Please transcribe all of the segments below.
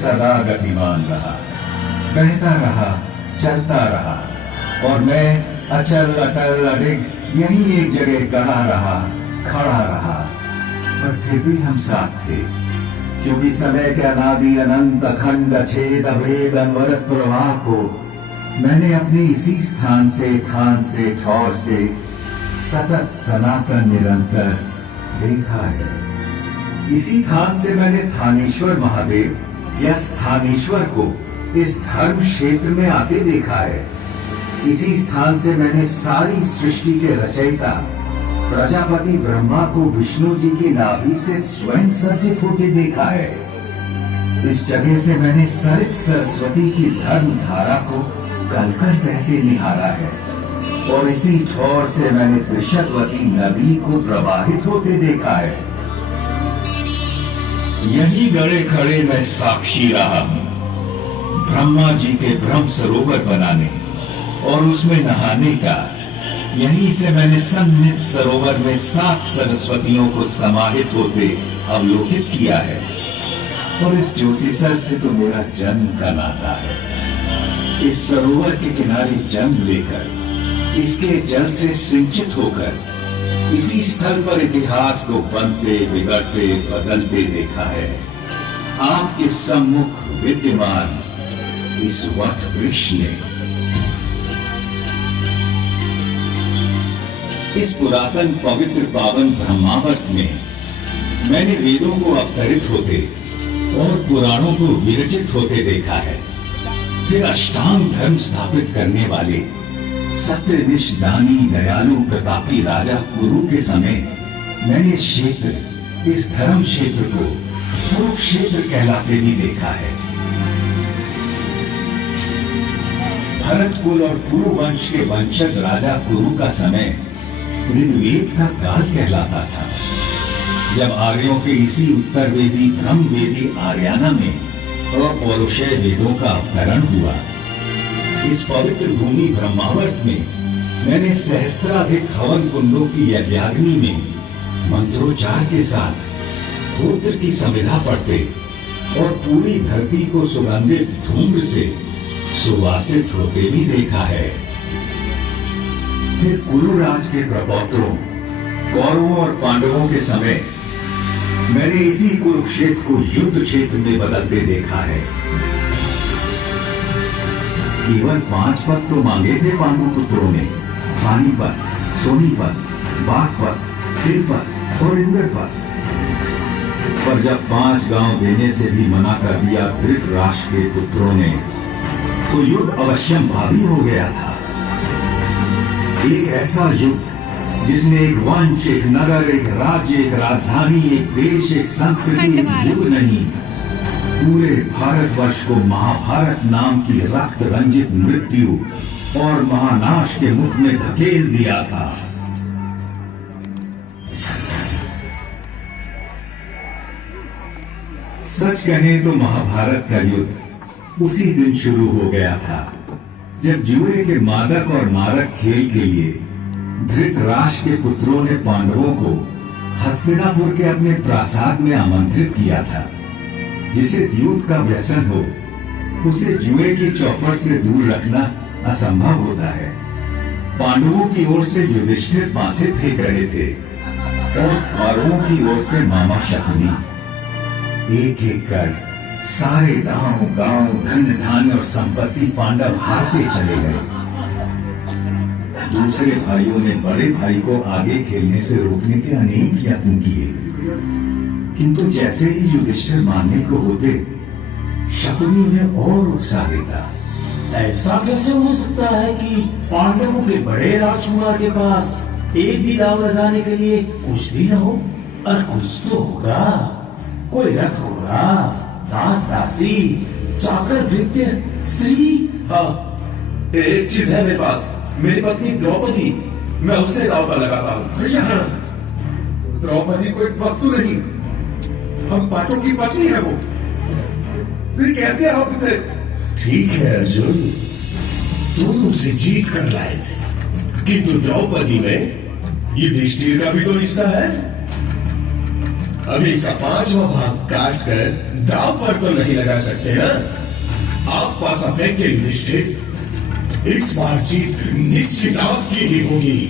सदा गतिमान रहा, बहता रहा, चलता रहा, और मैं अचल अटल अडिग यही एक जगह खड़ा रहा। पर फिर भी हम साथ थे, क्योंकि समय के अनादि अनंत अखंड अछेद अभेद अनवरत प्रवाह को मैंने अपने इसी स्थान से ठौर से सतत सनातन निरंतर देखा है। इसी स्थान से मैंने थानेश्वर महादेव या स्थानेश्वर को इस धर्म क्षेत्र में आते देखा है। इसी स्थान से मैंने सारी सृष्टि के रचयिता प्रजापति ब्रह्मा को विष्णु जी की नाभि से स्वयं सर्जित होते देखा है। इस जगह से मैंने सरित सरस्वती की धर्म धारा को कलकल बहते निहारा है, और इसी ठोर से मैंने त्रिशतवती नदी को प्रवाहित होते देखा है। यही गड़े खड़े मैं साक्षी रहा हूं ब्रह्मा जी के ब्रह्म सरोवर बनाने और उसमें नहाने का। यहीं से मैंने सन्निध सरोवर में 7 सरस्वतियों को समाहित होते अवलोकित किया है, और इस ज्योतिसर से तो मेरा जन्म का नाता है। इस सरोवर के किनारे जन्म लेकर इसके जल से सिंचित होकर इसी स्थल पर इतिहास को बनते बिगड़ते बदलते देखा है। आपके सम्मुख विद्यमान इस वट वृक्ष ने इस पुरातन पवित्र पावन ब्रह्मावर्त में मैंने वेदों को अवतरित होते और पुराणों को विरचित होते देखा है। फिर अष्टांग धर्म स्थापित करने वाले सत्यनिष्ठ दानी दयालु प्रतापी राजा कुरु के समय मैंने इस धर्म क्षेत्र को कुरुक्षेत्र कहलाते भी देखा है। भरत कुल और कुरु वंश के वंशज राजा कुरु का समय ऋग्वेद का काल कहलाता था, जब आर्यों के इसी उत्तरवेदी ब्रह्मवेदी आर्याना में अपौरुषेय वेदों का अवतरण हुआ। इस पवित्र भूमि ब्रह्मावर्त में मैंने सहस्त्राधिक हवन कुंडों की यज्ञाग्नि में मंत्रोच्चार के साथ रुद्र की संविधा पढ़ते और पूरी धरती को सुगंधित धूम्र से सुवासित होते भी देखा है। फिर कुरुराज के प्रपौत्रों कौरवों और पांडवों के समय मैंने इसी कुरुक्षेत्र को युद्ध क्षेत्र में बदलते देखा है। केवल 5 पद तो मांगे थे पांडु पुत्रों ने, पानीपत, सोनीपत, बागपत, तिलपत और इंद्रपत। पर जब 5 गांव देने से भी मना कर दिया धृतराष्ट्र के पुत्रों ने, तो युद्ध अवश्यम भावी हो गया था। एक ऐसा युद्ध जिसने एक वंश, एक नगर, एक राज्य, एक राजधानी, एक देश, एक संस्कृति, एक युग नहीं, पूरे भारतवर्ष को महाभारत नाम की रक्त रंजित मृत्यु और महानाश के मुख में धकेल दिया था। सच कहें तो महाभारत का युद्ध उसी दिन शुरू हो गया था, जब जुए के मादक और मारक खेल के लिए धृतराष्ट्र के पुत्रों ने पांडवों को हस्तिनापुर के अपने प्रासाद में आमंत्रित किया था। जिसे द्यूत का व्यसन हो, उसे जुए की चौपट से दूर रखना असंभव होता है। पांडवों की ओर से युधिष्ठिर पासे फेंक रहे थे और कौरवों की ओर से मामा शकुनी। एक एक कर सारे गांव धन धान्य और संपत्ति पांडव हारते चले गए। दूसरे भाइयों ने बड़े भाई को आगे खेलने से रोकने के अनेक यत्न किए, किंतु जैसे ही युधिष्ठिर मानने को होते, शकुनी उन्हें और उत्साह देता। ऐसा कैसे हो सकता है कि पांडवों के बड़े राजकुमार के पास एक भी दांव लगाने के लिए कुछ भी न हो? और कुछ तो होगा, कोई रथ घोड़ा, दास दासी, चाकर भृत्य, स्त्री। हाँ, एक चीज है मेरे पास, मेरी पत्नी द्रौपदी, मैं उससे दांव पर लगाता हूँ। भैया, द्रौपदी कोई वस्तु नहीं, हम पांचों की पत्नी है वो। फिर कैसे आप उसे? ठीक है अर्जुन, तुम उसे जीत कर लाए थे, किंतु द्रौपदी में युधिष्ठिर का भी तो हिस्सा है। अभी इसका 5वां भाग काट कर दाव पर तो नहीं लगा सकते ना। आप पास फेंक के युधिष्ठिर, इस बार जीत निश्चित आपकी ही होगी।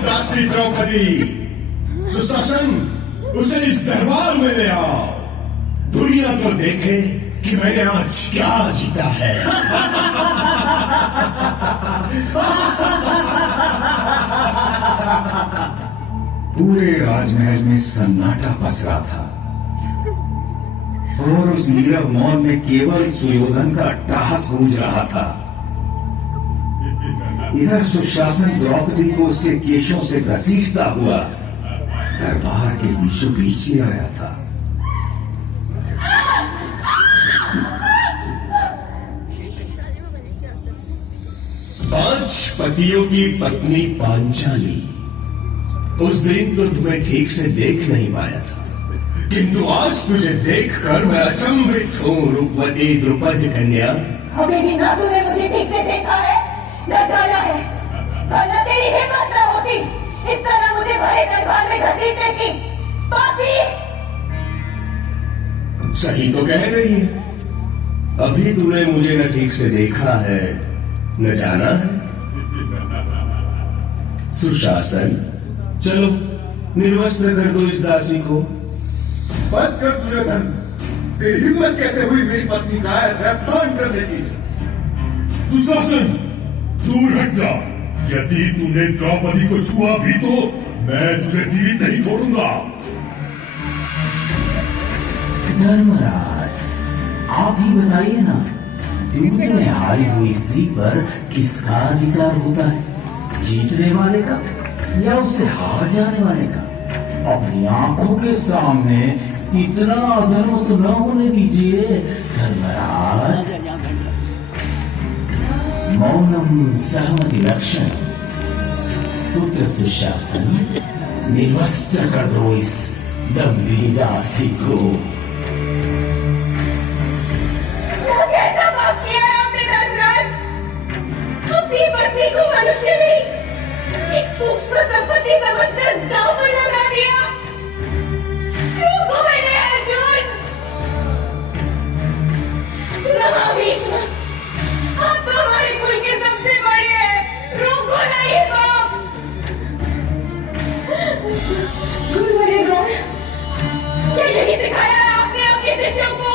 दासी द्रौपदी, सुशासन, उसे इस दरबार में ले आओ। दुनिया तो देखे कि मैंने आज क्या जीता है। पूरे राजमहल में सन्नाटा पसरा था और उस नीरव मौन में केवल सुयोधन का अट्टहास गूंज रहा था। इधर सुशासन द्रौपदी को उसके केशों से घसीटता हुआ दरबार के बीचों बीच ही आया था। पांच पतियों की पत्नी पांचाली, उस दिन तो तुम्हें ठीक से देख नहीं पाया था, किंतु आज तुझे देखकर मैं अचंभित हूँ रूपवती द्रुपद कन्या। अभी भी ना तूने मुझे ठीक से देखा है, न जाना है, और न तेरी हिम्मत न होती इस तरह मुझे भरे दरबार में घसीटने की। पापी! सही तो कह रही है। अभी तूने मुझे न ठीक से देखा है न जाना है। सुशासन, चलो निर्वस्त्र कर दो इस दासी को। बस कर सुयोधन, तेरी हिम्मत कैसे हुई मेरी पत्नी का ऐसा अपमान करने की? सुशासन, दूर हट जा। यदि तूने द्रौपदी को छुआ भी तो मैं तुझे जीवित नहीं छोड़ूंगा। धर्मराज, आप ही बताइए ना, युद्ध में हारी हुई स्त्री पर किसका अधिकार होता है? जीतने वाले का या उससे हार जाने वाले का? अपनी आंखों के सामने इतना अधर्म तो न होने दीजिए धर्मराज। मौनम सहमति लक्षण। पुत्र सुशासन, निर्वस्त्र कर दो इस दम्भी दासी को। कैसा पाप किया है आपने धर्मराज? अपनी पत्नी को मनुष्य नहीं, एक सूक्ष्म संपत्ति समझकर दांव पर लगा दिया। रोको मैंने अर्जुन। भीष्म, आप तो हमारे कुल के सबसे बड़े हैं, रोको ना ये पाप। गुरुवर्य द्रोण, क्या यही सिखाया है आपने अपने शिष्यों को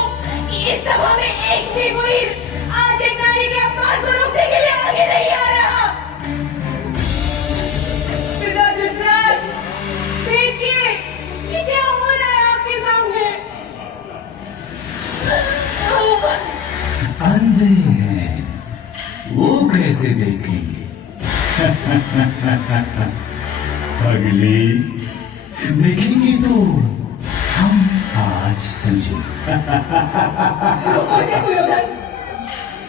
कि इस सभा में एक भी वीर आज एक नारी के अपमान को रोकने के लिए आगे नहीं आ रहा? पिता धृतराष्ट्र, देखिए ये क्या हो रहा है आपके सामने। अंधे हैं, वो कैसे देखेंगे? अगली देखेंगे तो हम आज तुझे।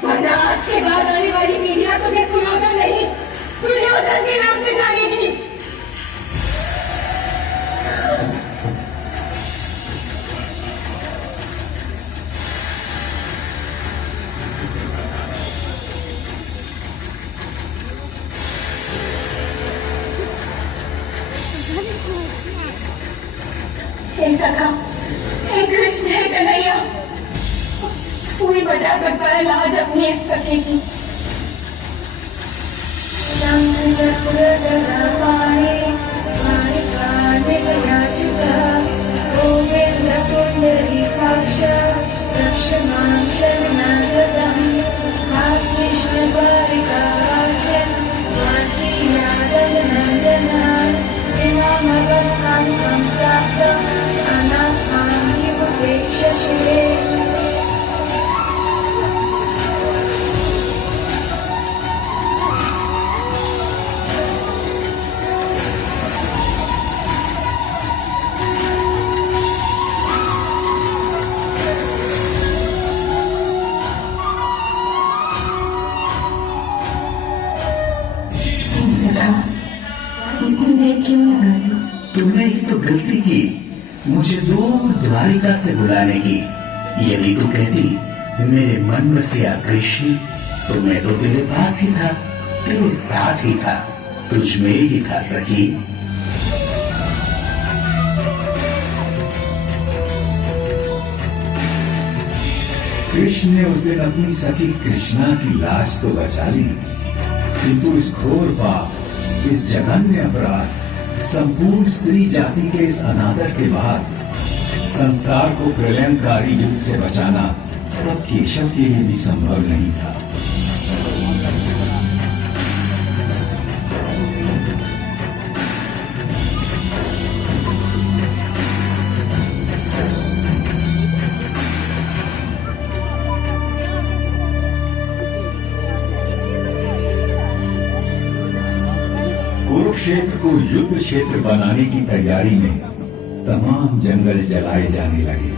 वरना आज के बाद आने वाली पीढ़ियां तुझे सुयोधन नहीं, दुर्योधन के नाम से जानेगी। हे सखा, हे कृष्ण, हे कन्हैया, कोई बचा सकता है लाज अपनी इस सखी की। क्यों लगाती? तुमने ही तो गलती की मुझे दूर द्वारिका से बुलाने की। यदि तू कहती मेरे मन बसिया कृष्ण, तो मैं तो तेरे पास ही था, तेरे साथ ही था, तुझ में ही था सखी। कृष्ण ने उस दिन अपनी सखी कृष्णा की लाश तो बचा ली, किंतु इस घोर पाप, इस जघन्य अपराध, संपूर्ण स्त्री जाति के इस अनादर के बाद संसार को प्रलयंकारी युद्ध से बचाना अब केशव के लिए भी संभव नहीं था। कुरुक्षेत्र को युद्ध क्षेत्र बनाने की तैयारी में तमाम जंगल जलाए जाने लगे,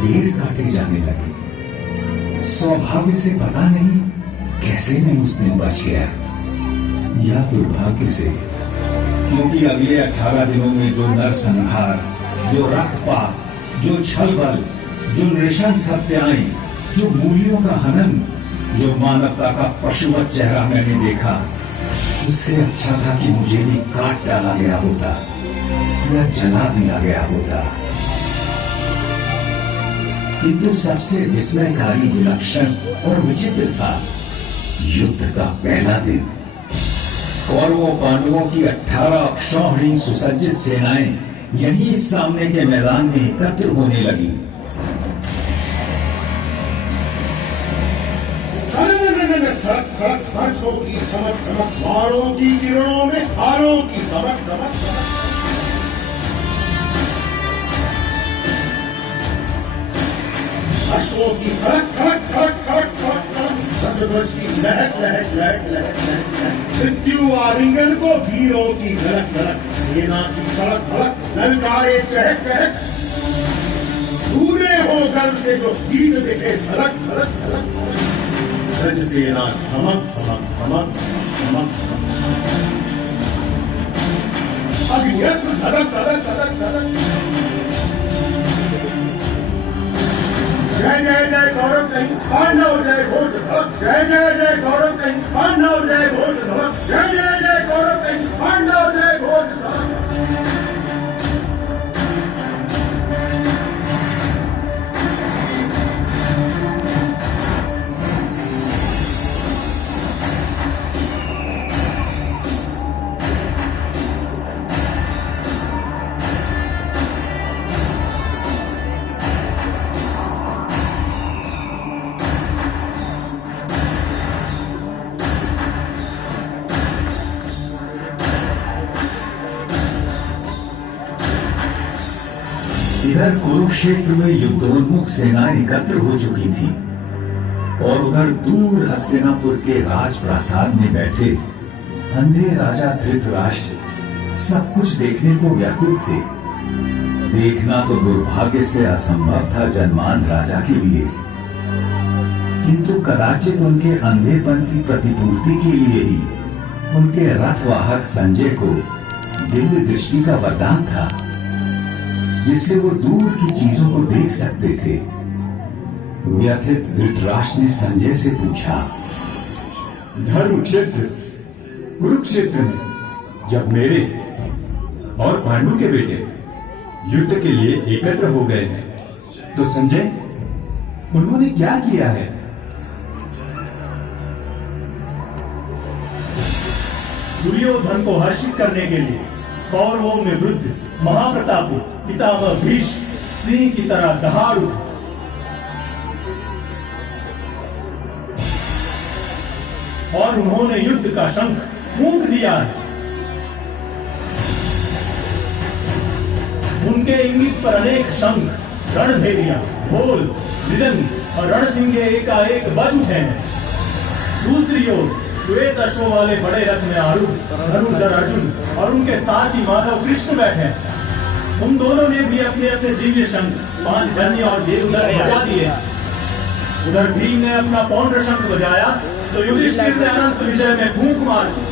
पेड़ काटे जाने लगे। सौभाग्य से पता नहीं कैसे मैं उस दिन बच गया, या दुर्भाग्य से, क्योंकि अगले 18 दिनों में जो नरसंहार, जो रक्तपात, जो छलबल, जो नृशंस हत्याएं, जो मूल्यों का हनन, जो मानवता का पशुवत चेहरा मैंने देखा, उससे अच्छा था कि मुझे भी काट डाला गया होता या जला दिया गया होता। किंतु सबसे विस्मयकारी, विलक्षण और विचित्र था युद्ध का पहला दिन। कौरवों पांडवों की 18 अक्षौहिणी सुसज्जित सेनाएं यहीं सामने के मैदान में एकत्र होने लगी। हर्षों की चमक चमक, बाणों की किरणों में हारों की चमक चमक। हर्षों की खड़क खड़क खड़क खड़क खड़क खड़क, सत्यध्वज की लहक लहक लहक लहक लहक, मृत्यु आलिंगन को वीरों की झलक झलक, सेना की सड़क भड़क, ललकारे चहक चहक, दूरे हो गर्व से जो गीत दिखे झलक झलक झलक, ब्रज सेना धमक धमक धमक धमक धमक, अग्नियस्त्र धड़क धड़क धड़क धड़क। जय जय जय गौरव कहीं पांडव जय घोष धड़क, जय जय जय गौरव कहीं पांडव जय घोष धड़क, जय जय जय गौरव कहीं पांडव जय घोष धड़क। इधर कुरुक्षेत्र में युद्धोन्मुख सेनाएं एकत्र हो चुकी थी और उधर दूर हस्तिनापुर के राजप्रासाद में बैठे अंधे राजा धृतराष्ट्र सब कुछ देखने को व्याकुल थे। देखना तो दुर्भाग्य से असंभव था जन्मान राजा के लिए, किंतु कदाचित उनके अंधेपन की प्रतिपूर्ति के लिए ही उनके रथवाहक संजय को दिव्य दृष्टि का वरदान था, जिससे वो दूर की चीजों को देख सकते थे। व्यथित धृतराष्ट्र ने संजय से पूछा, धर्मक्षेत्र कुरुक्षेत्र में जब मेरे और पांडु के बेटे युद्ध के लिए एकत्र हो गए हैं, तो संजय उन्होंने क्या किया है? दुर्योधन को हर्षित करने के लिए कौरवों में वृद्ध महाप्रतापी पितामह भीष्म सिंह की तरह दहाड़ उठे और उन्होंने युद्ध का शंख फूंक दिया है। उनके इंगित पर अनेक शंख, रणभेरियां, ढोल, मृदंग और रणसिंगे एकाएक बज उठे हैं। दूसरी ओर श्वेत अश्वों वाले बड़े रथ में आरूढ़ धनुर्धर अर्जुन और उनके साथ ही माधव कृष्ण बैठे हैं। उन दोनों ने भी अपने अपने दिव्य शंख, 5 धन्य और देवदर बजा दिए। उधर भीम ने अपना पौंड्र शंख बजाया तो युधिष्ठिर ने अनंत विजय में फूंक मार दी।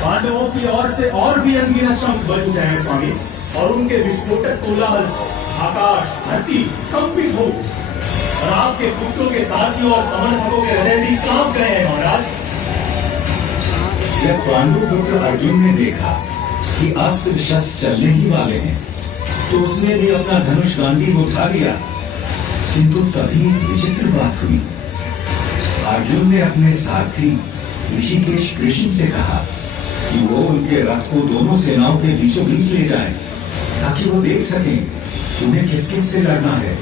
पांडवों की ओर से और भी अनगिनत शंख बज उठे हैं स्वामी, और उनके विस्फोटक कोलाहल आकाश धरती कंपित हो, और आपके पुत्रों के साथियों और समर्थकों के हृदय भी कांप गए हैं महाराज। जब पांडुपुत्र अर्जुन ने देखा कि अस्त्र शस्त्र चलने ही वाले हैं, तो उसने भी अपना धनुष गांडीव उठा लिया। किंतु तभी एक विचित्र बात हुई। अर्जुन ने अपने सारथी ऋषिकेश कृष्ण से कहा कि वो उनके रथ को दोनों सेनाओं के बीचों बीच ले जाएं, ताकि वो देख सकें उन्हें किस किस से लड़ना है,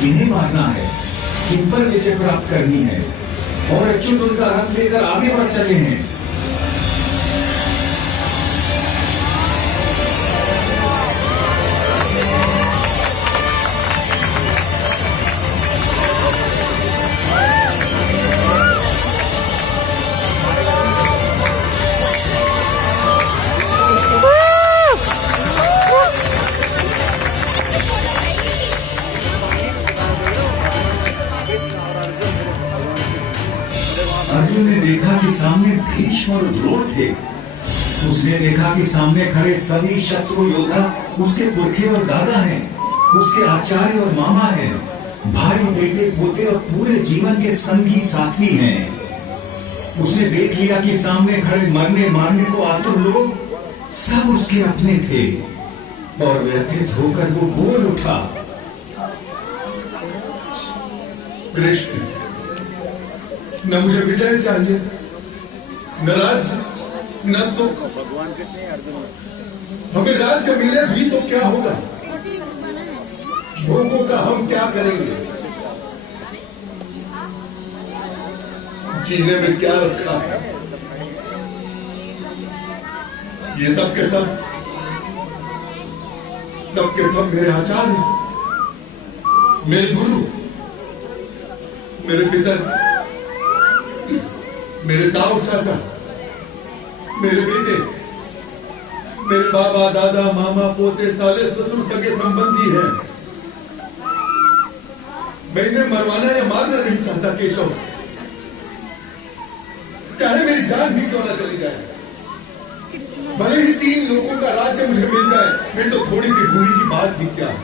किन्हें मारना है, किन पर विजय प्राप्त करनी है। और अच्युत उनका रथ लेकर आगे बढ़ चले हैं। अर्जुन ने देखा कि सामने भीष्म और द्रोण थे। उसने देखा कि सामने खड़े सभी शत्रु योद्धा उसके पुरखे और दादा हैं, उसके आचार्य और मामा हैं, भाई बेटे पोते और पूरे जीवन के संगी साथी हैं। उसने देख लिया कि सामने खड़े मरने मारने को आतुर लोग सब उसके अपने थे, और व्यथित होकर वो बोल उठा, कृष्ण, न मुझे विजय चाहिए, न राज्य, न सुख। हमें राज्य मिले भी तो क्या होगा? भोगों का हम क्या करेंगे? जीने में क्या रखा है? ये सब के सब मेरे आचार्य, मेरे गुरु, मेरे पिता, मेरे ताऊ चाचा, मेरे बेटे, मेरे बाबा दादा मामा पोते साले ससुर सगे संबंधी हैं। मैं इन्हें मरवाना या मारना नहीं चाहता केशव, चाहे मेरी जान भी क्यों ना चली जाए। भले ही 3 लोगों का राज्य मुझे मिल जाए, मेरी तो थोड़ी सी भूमि की बात ही क्या है।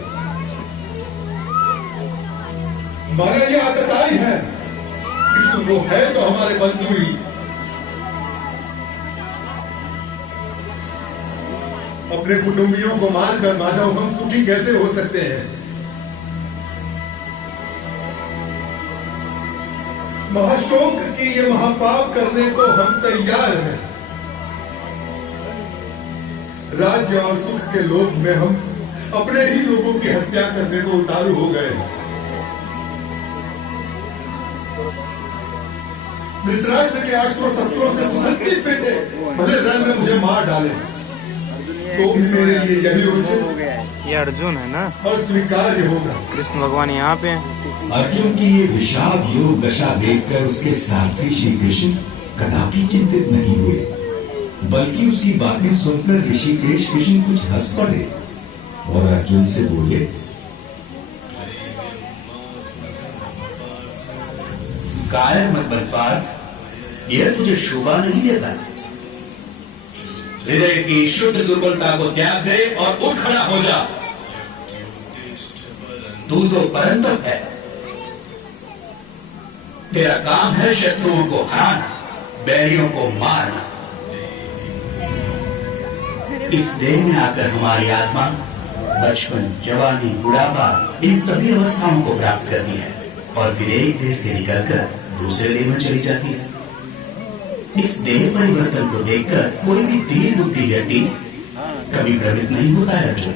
माना यह आदत आई है, किंतु वो है तो हमारे बंधु ही। अपने कुटुंबियों को मारकर माधव हम सुखी कैसे हो सकते हैं? महाशोक की ये महापाप करने को हम तैयार हैं। राज्य और सुख के लोभ में हम अपने ही लोगों की हत्या करने को उतारू हो गए। धृतराष्ट्र के अस्त्रों शस्त्रों से सुसज्जित बेटे भले रण में मुझे मार डाले, तो भी मेरे लिए यही उचित, ये अर्जुन है ना, और स्वीकार्य होगा। कृष्ण भगवान यहाँ पे हैं। अर्जुन की ये विषाद योग दशा देखकर उसके सारथी श्री कृष्ण कदापि चिंतित नहीं हुए, बल्कि उसकी बातें सुनकर ऋषिकेश कृष्ण कुछ हंस पड़े और अर्जुन से बोले, कायर मत बन पार्थ, यह तुझे शोभा नहीं देता। हृदय की शुद्ध दुर्बलता को त्याग दे और उठ खड़ा हो जा। तू तो परंतप है, तेरा काम है शत्रुओं को हराना, बैरियों को मारना। इस देह में आकर हमारी आत्मा बचपन, जवानी, बुढ़ापा इन सभी अवस्थाओं को प्राप्त करती है और फिर एक देह से निकलकर दूसरे देह में चली जाती है। इस देह परिवर्तन को देखकर कोई भी धीर बुद्धि व्यक्ति कभी भ्रमित नहीं होता है अर्जुन।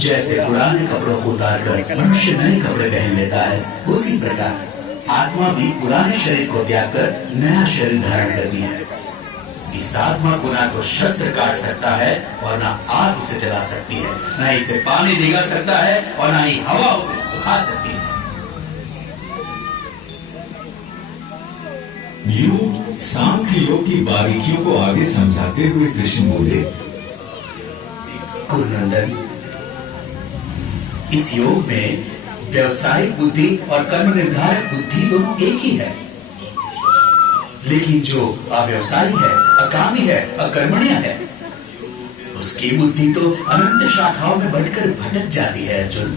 जैसे पुराने कपड़ों को उतारकर मनुष्य नए कपड़े पहन लेता है, उसी प्रकार आत्मा भी पुराने शरीर को त्याग कर नया शरीर धारण करती है। इस आत्मा को ना तो शस्त्र काट सकता है और ना आग इसे जला सकती है, ना इसे पानी भिगा सकता है और ना ही हवा उसे सुखा सकती है। योग सांख्य योग की बारीकियों को आगे समझाते हुए कृष्ण बोले, कुरुनंदन, इस योग में व्यावसायिक बुद्धि और कर्म निर्धारक बुद्धि दोनों एक ही है। लेकिन जो अव्यवसायी है, अकामी है, अकर्मण्य है, उसकी बुद्धि तो अनंत शाखाओं में बढ़कर भटक जाती है अर्जुन।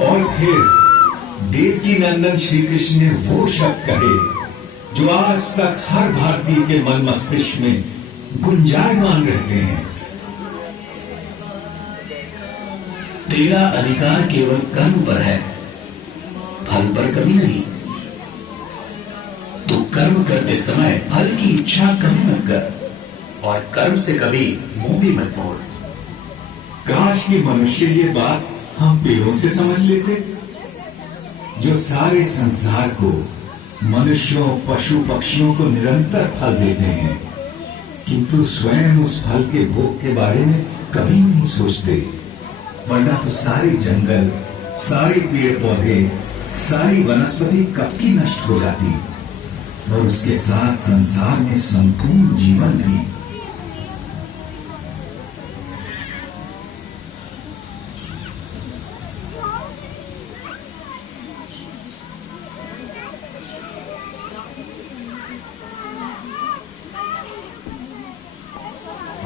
और फिर देवकी नंदन श्री कृष्ण ने वो शब्द कहे जो आज तक हर भारतीय के मन मस्तिष्क में गुंजायमान रहते हैं। तेरा अधिकार केवल कर्म पर है, फल पर कभी नहीं। तो कर्म करते समय फल की इच्छा कभी मत कर और कर्म से कभी मुंह भी मत मोड़। काश की मनुष्य ये बात हम पेड़ों से समझ लेते, जो सारे संसार को, मनुष्यों, पशु पक्षियों को निरंतर फल देते हैं, किंतु स्वयं उस फल के भोग के बारे में कभी नहीं सोचते। वरना तो सारे जंगल, सारे पेड़ पौधे, सारी वनस्पति कब की नष्ट हो जाती, और उसके साथ संसार में संपूर्ण जीवन भी।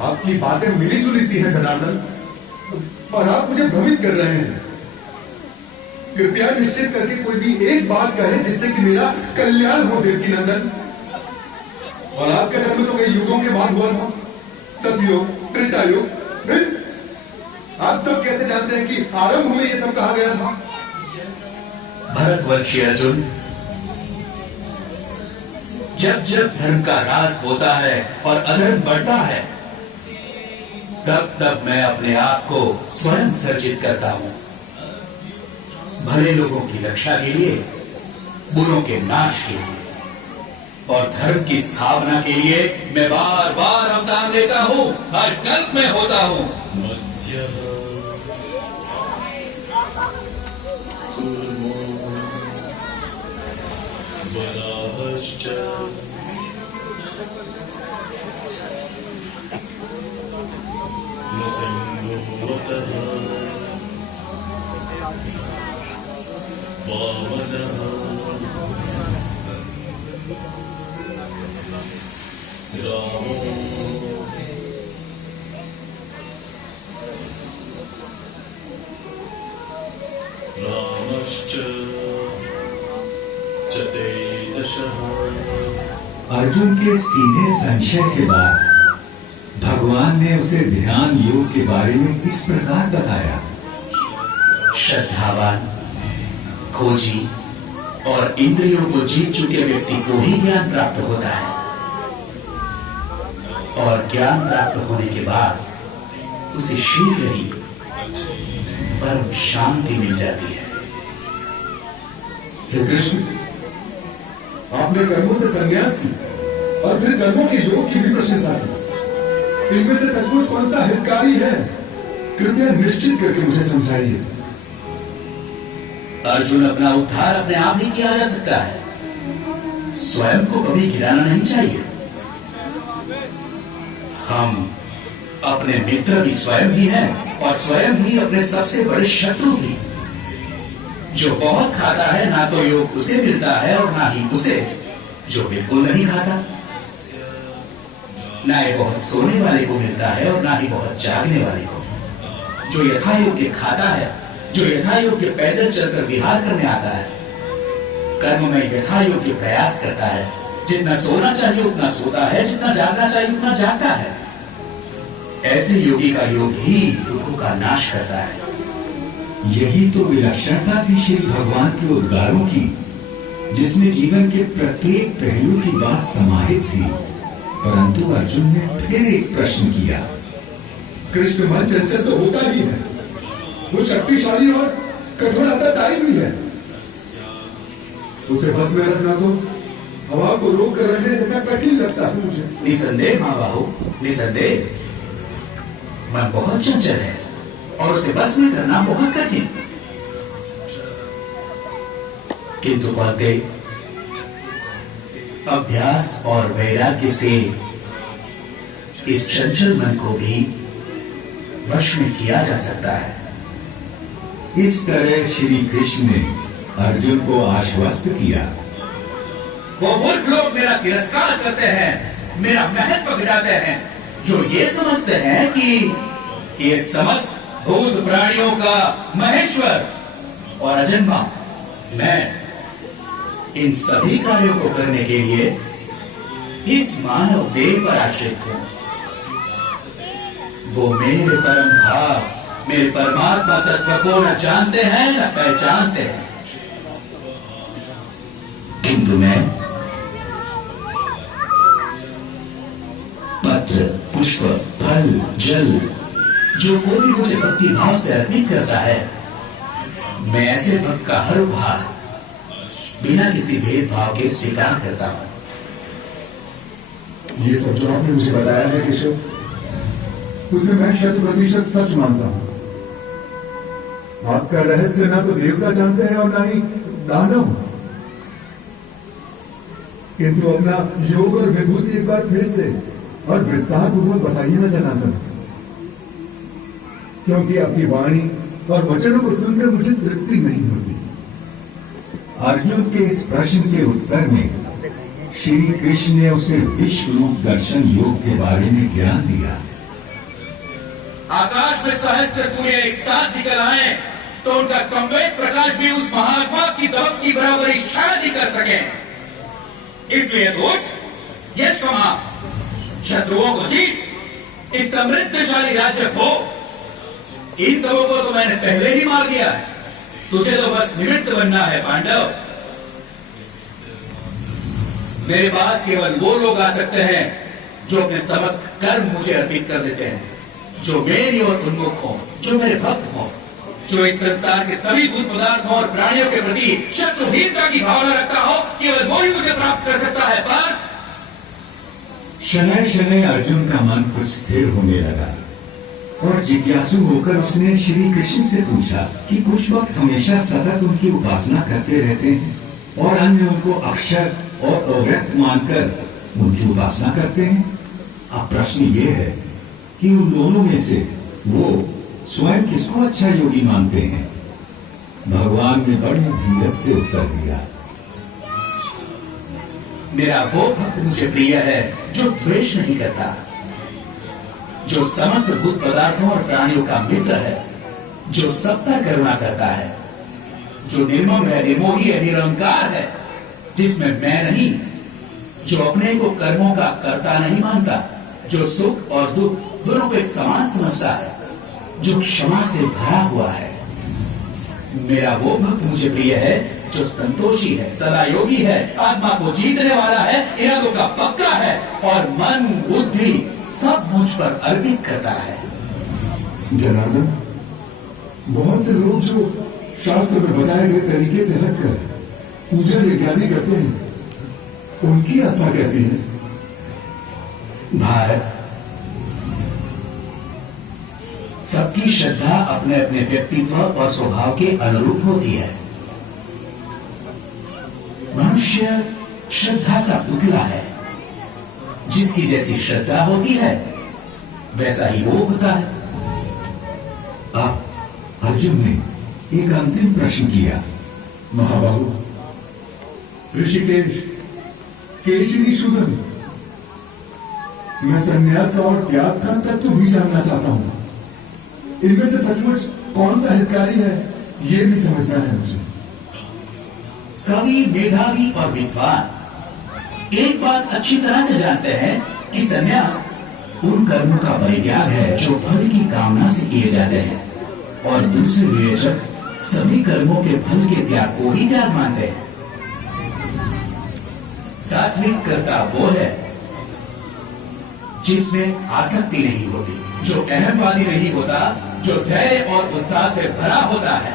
आपकी बातें मिली जुली सी हैं जनार्दन, और आप मुझे भ्रमित कर रहे हैं। कृपया निश्चित करके कोई भी एक बात कहें जिससे कि मेरा कल्याण हो देवकी नंदन। और आपका जन्म तो कई युगों के बाद हुआ था, सतयुग, त्रेता युग। फिर आप सब कैसे जानते हैं कि आरंभ में ये सब कहा गया था? भरतवंशी अर्जुन, जब जब धर्म का ह्रास होता है और अधर्म बढ़ता है, तब तब मैं अपने आप को स्वयं सर्जित करता हूं। भले लोगों की रक्षा के लिए, बुरों के नाश के लिए और धर्म की स्थापना के लिए मैं बार बार अवतार लेता हूं, हर कल्प में होता हूं। अर्जुन के सीधे संशय के बाद भगवान ने उसे ध्यान योग के बारे में इस प्रकार बताया। श्रद्धावान, खोजी और इंद्रियों को जीत चुके व्यक्ति को ही ज्ञान प्राप्त होता है, और ज्ञान प्राप्त होने के बाद उसे शीघ्र ही परम शांति मिल जाती है। हे कृष्ण, आपने कर्मों से संन्यास की और फिर कर्मों के योग की भी प्रशंसा की। इनमें से सचमुच कौन सा हितकारी है? कृपया निश्चित करके मुझे समझाइए। अर्जुन, अपना उद्धार अपने आप ही किया जा सकता है, स्वयं को कभी गिराना नहीं चाहिए। हम अपने मित्र भी स्वयं ही हैं और स्वयं ही अपने सबसे बड़े शत्रु भी। जो बहुत खाता है, ना तो योग उसे मिलता है और ना ही उसे जो बिल्कुल नहीं खाता। ना ही बहुत सोने वाले को मिलता है और ना ही बहुत जागने वाले को। जो यथा योग्य खाता है, जो यथा योग्य पैदल चलकर विहार करने आता है, कर्म में यथा योग्य प्रयास करता है, जितना सोना चाहिए उतना सोता है, जितना जागना चाहिए उतना जागता है, ऐसे योगी का योग ही दुखों का नाश करता है। यही तो विलक्षणता थी श्री भगवान के उद्गारों की, जिसमें जीवन के प्रत्येक पहलू की बात समाहित थी। परंतु अर्जुन ने फिर एक प्रश्न किया। कृष्ण, मन चंचल तो होता ही है, वो शक्तिशाली और कठोर आत्मदायी भी है। उसे बस में रखना तो हवा को रोक कर रखने जैसा कठिन लगता है मुझे। निसंदेह महाबाहु, निसंदेह मन बहुत चंचल है और उसे बस में करना बहुत कठिन। किंतु कहते अभ्यास और वैराग्य से इस चंचल मन को भी वश में किया जा सकता है। इस तरह श्री कृष्ण ने अर्जुन को आश्वस्त किया। वो मूर्ख लोग मेरा तिरस्कार करते हैं, मेरा महत्व घटाते हैं, जो ये समझते हैं कि ये समस्त भूत प्राणियों का महेश्वर और अजन्मा मैं इन सभी कार्यों को करने के लिए इस मानव देह पर आश्रित हूं। वो मेरे परम भाव, मेरे परमात्मा तत्व को न जानते हैं न पहचानते हैं, किंतु मैं पत्र, पुष्प, फल, जल जो कोई भी मुझे भक्ति भाव से अर्पित करता है, मैं ऐसे भक्त का हर उपहार बिना किसी भेदभाव के स्वीकार करता हूं। ये सब जो आपने मुझे बताया है केशव, उसे मैं 100% सच मानता हूं। आपका रहस्य ना तो देवता जानते हैं और ना ही दानव, किंतु अपना योग और विभूति एक बार फिर से और विस्तार पूर्वक बताइए ना जनार्दन, क्योंकि आपकी वाणी और वचनों को सुनकर मुझे तृप्ति नहीं होती। अर्जुन के इस प्रश्न के उत्तर में श्री कृष्ण ने उसे विश्व रूप दर्शन योग के बारे में ज्ञान दिया। आकाश में सहस्त्र सूर्य एक साथ निकल आए तो उनका संवेद प्रकाश भी उस महात्मा की दौलत की बराबरी शायद ही कर सके। इसलिए दूत यश कमा, शत्रुओं को जीत, इस समृद्धशाली राज्य को, इन सबों को तो मैंने पहले ही मार दिया है, तुझे तो बस निमित्त बनना है पांडव। मेरे पास केवल वो लोग आ सकते हैं जो अपने समस्त कर्म मुझे अर्पित कर देते हैं, जो मेरी ओर उन्मुख हो, जो मेरे भक्त हो, जो इस संसार के सभी भूत पदार्थों और प्राणियों के प्रति शत्रुहीनता की भावना रखता हो, केवल वो ही मुझे प्राप्त कर सकता है। पार्थ, शनैः शनैः अर्जुन का मन कुछ स्थिर होने लगा और जिज्ञासु होकर उसने श्री कृष्ण से पूछा कि कुछ वक्त हमेशा सतत उनकी उपासना करते रहते हैं और अन्य उनको अक्षर और अव्यक्त मानकर उनकी उपासना करते हैं। अब प्रश्न ये है कि उन दोनों में से वो स्वयं किसको अच्छा योगी मानते हैं। भगवान ने बड़ी धीरज से उत्तर दिया, मेरा वो भक्त मुझे प्रिय है जो द्वेष नहीं करता, जो समस्त भूत पदार्थों और प्राणियों का मित्र है, जो सब पर करुणा करता है, जो निर्मम है, निर्मोही है, निरंकार है, जिसमें मैं नहीं, जो अपने को कर्मों का कर्ता नहीं मानता, जो सुख और दुख दोनों को एक समान समझता है, जो क्षमा से भरा हुआ है। मेरा वो भक्त मुझे प्रिय है जो संतोषी है, सदा योगी है, आत्मा को जीतने वाला है, इरादों का पक्का है और मन बुद्धि सब मुझ पर अर्पित करता है। जनार्दन, बहुत से लोग जो शास्त्र में बताए गए तरीके से हटकर पूजा यज्ञादि करते हैं, उनकी आस्था कैसी है? भारत, सबकी श्रद्धा अपने अपने व्यक्तित्व और स्वभाव के अनुरूप होती है। मनुष्य श्रद्धा का पुतला है, जिसकी जैसी श्रद्धा होती है वैसा ही वो होता है। अब अर्जुन ने एक अंतिम प्रश्न किया, महाबाहु, ऋषिकेश, केशिनी शूदन, मैं संन्यास का और त्याग का तत्व भी जानना चाहता हूं। इनमें से सचमुच कौन सा हितकारी है, ये भी समझना है मुझे। कवि, मेधावी और विद्वान एक बात अच्छी तरह से जानते हैं कि संन्यास उन कर्मों का परित्याग है जो फल की कामना से किए जाते हैं, और दूसरे विवेचक सभी कर्मों के फल के त्याग को ही त्याग मानते हैं। सात्विक कर्ता वो है जिसमें आसक्ति नहीं होती, जो अहमवादी नहीं होता, जो धैर्य और उत्साह से भरा होता है,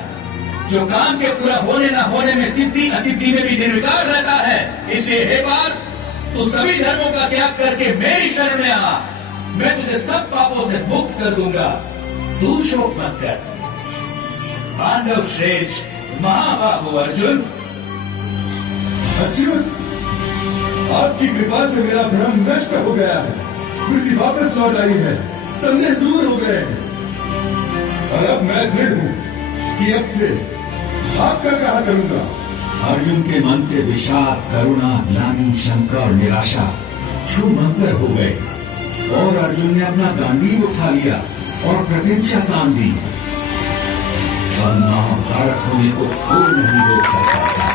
जो काम के पूरा होने न होने में सिद्धि असिद्धि में भी निर्विकार रहता है। इसलिए हे पार्थ, तू सभी धर्मों का त्याग करके मेरी शरण में आ, मैं तुझे सब पापों से मुक्त कर दूंगा। तू शोक मत कर। पांडव श्रेष्ठ महाबाहु अर्जुन, अच्युत, आपकी कृपा से मेरा भ्रम नष्ट हो गया है, स्मृति वापस लौट आई है, संदेह दूर हो गए हैं, और अब मैं दृढ़ हूं कि अब से आपका कहा करूंगा, अर्जुन के मन से विषाद, करुणा, ग्लानि, शंका और निराशा छूमंतर हो गए और अर्जुन ने अपना गांडीव उठा लिया और प्रतिज्ञा तान दी। और महाभारत होने को कोई नहीं रोक सकता था।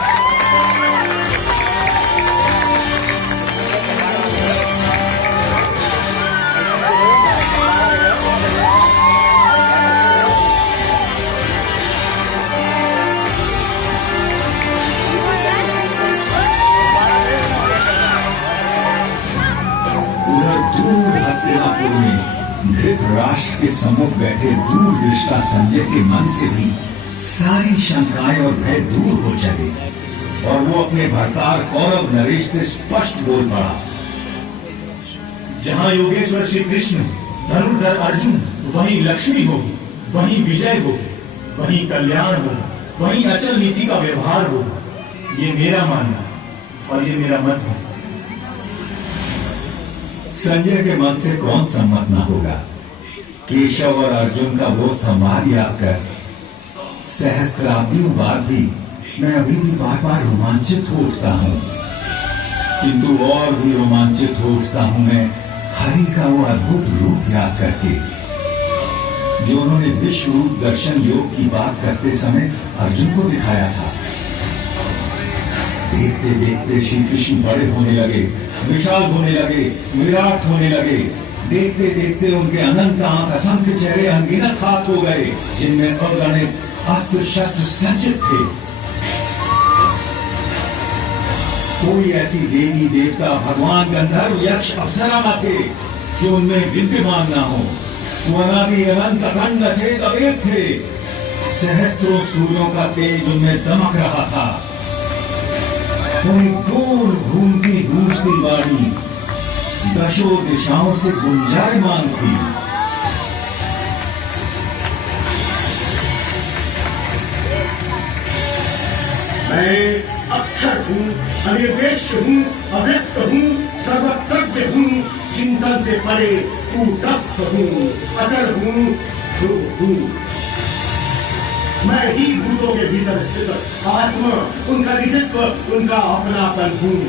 हस्तिनापुर में धृतराष्ट्र के सम्मुख बैठे दूरदृष्टा संजय के मन से भी सारी शंकाएं और भय दूर हो चले और वो अपने भरतार कौरव नरेश से स्पष्ट बोल पड़ा। जहां योगेश्वर श्री कृष्ण, धनुर्धर अर्जुन, वहीं लक्ष्मी होगी, वहीं विजय होगी, वहीं कल्याण होगा, वहीं अचल नीति का व्यवहार होगा। ये मेरा मानना और ये मेरा मत है। संजय के मन से कौन सम्मत न होगा। केशव और अर्जुन का वो संवाद याद कर सहस्त्राब्दियों बाद भी मैं अभी भी बार बार रोमांचित हो उठता हूँ, किंतु और भी रोमांचित हो उठता हूँ मैं हरि का वो अद्भुत रूप याद करके, जो उन्होंने विश्व रूप दर्शन योग की बात करते समय अर्जुन को दिखाया था। देखते देखते श्री कृष्ण बड़े होने लगे, विशाल होने लगे, विराट होने लगे। देखते देखते उनके अनंत आंख, असंख्य चेहरे, अनगिनत हाथ हो गए जिनमें अगणित अस्त्र शस्त्र संचित थे। कोई ऐसी देवी देवता, भगवान, गंधर्व, यक्ष, अप्सरा न थे जो उनमें विद्यमान न हो। वो अनादि अनंत अखंड अचेत अभेद थे। सहस्त्रों सूर्यों का तेज उनमें दमक रहा था। वही गोल घूमती गूंजती वाणी दशों दिशाओं से गुंजायमान थी। मैं अक्षर हूँ, अनिर्देश हूँ, अव्यक्त हूँ, सर्वत्रज्ञ हूँ, चिंतन से परे कूटस्थ हूँ, अचल हूँ, ध्रुव हूँ। मैं ही भूतों के भीतर स्थित आत्मा, उनका निधित्व, उनका अपनापन हूँ।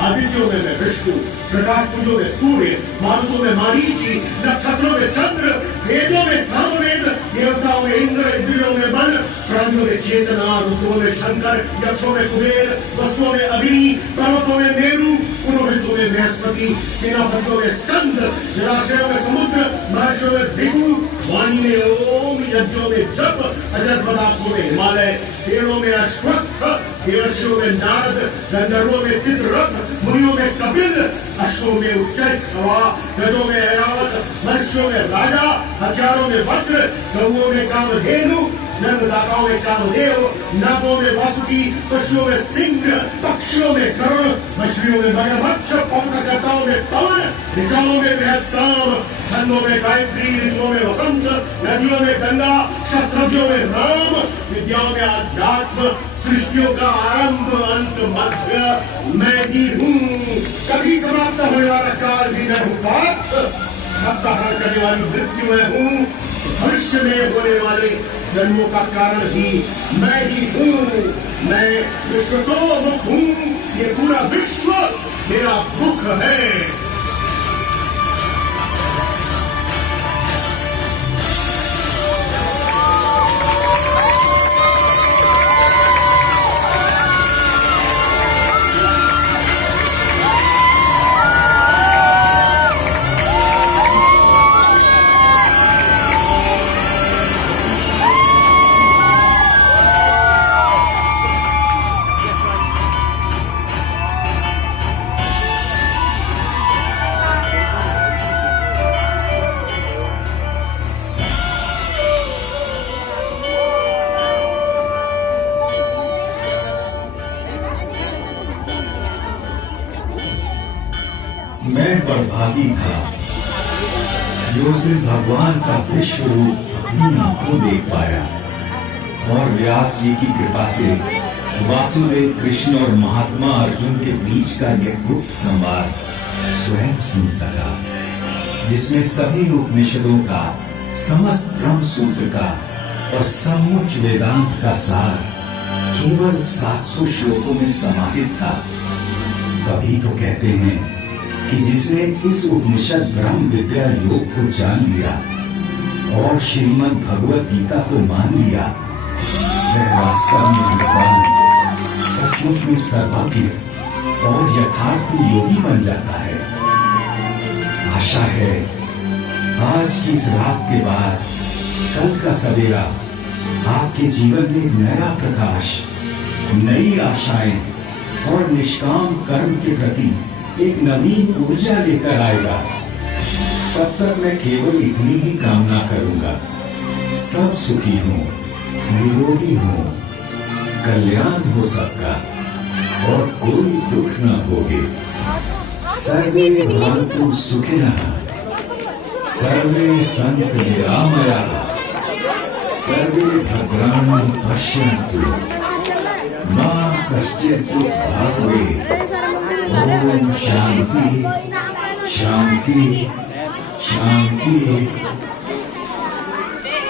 आदित्यों में मैं विष्णु, प्रकाश पुंजों में सूर्य, मारुतों में मारीची, नक्षत्रों में चंद्र, वेदों में सामवेद, देवताओं में इंद्र, इंद्रियों में मन, प्राणियों में चेतना, ऋतुओं में शंकर, यक्षों में कुबेर, वसुओं में अग्नि, पर्वतों में मेरु, पुरोहितों में बृहस्पति, सेनापतियों में स्कंद, जलाशयों में समुद्र, महर्षियों में भृगु, वाणी में ओम, यज्ञों में जप, अजर पदार्थों में हिमालय, पेड़ों में अश्वत्थ, देवर्षियों में नारद, गंधर्वों में चित्ररथ, मुनियों में कपिल, अश्वों में उच्चैठ हवा, गजों में ऐरावत, मनुष्यों में राजा, हथियारों में वज्र, गौओं में कामधेनु, जन्मदाताओं में कामदेव, नागों में वासुकी, पशुओं में सिंह, पक्षियों में गरुड़, मछलियों में मगरमच्छ, पवनकर्ताओं में पवन, ऋचाओं में बृहत्साम, छंदों में गायत्री, ऋतुओं में वसंत, नदियों में गंगा, शस्त्रज्ञों में राम, विद्याओं में आध्यात्म, सृष्टियों का आरंभ, अंत, मध्य मैं ही हूँ। कभी समाप्त होने वाला काल भी मैं हूँ पार्थ, सबका हरण करने वाली मृत्यु मैं हूँ, भविष्य में होने वाले जन्मों का कारण भी मैं ही हूँ। मैं विश्व तो मुख हूँ, ये पूरा विश्व मेरा मुख है। मैं बड़भागी था जो उस दिन भगवान का विश्व रूप अपनी आंखों देख पाया और व्यास जी की कृपा से वासुदेव कृष्ण और महात्मा अर्जुन के बीच का यह गुप्त संवाद स्वयं सुन सका, जिसमें सभी उपनिषदों का, समस्त ब्रह्म सूत्र का और समुच वेदांत का सार केवल 700 श्लोकों में समाहित था। तभी तो कहते हैं कि जिसने इस उपनिषद ब्रह्म विद्या योग को जान लिया और श्रीमद् भगवत गीता को मान लिया, वह वास्तव में विद्वान, सचमुच में सर्वज्ञ और यथार्थ योगी बन जाता है। आशा है आज की इस रात के बाद कल का सवेरा आपके जीवन में एक नया प्रकाश, नई आशाएं और निष्काम कर्म के प्रति एक नवीन ऊर्जा लेकर आएगा। तब तक मैं केवल इतनी ही कामना करूंगा, सब सुखी हों, निरोगी हों, कल्याण हो सबका और कोई दुख न होगे। सर्वे भवन्तु सुखिनः, सर्वे सन्तु निरामयाः, सर्वे भद्राणि पश्यन्तु, मा कश्चित् दुःखभाग् भवेत्। ओम शांति शांति शांति।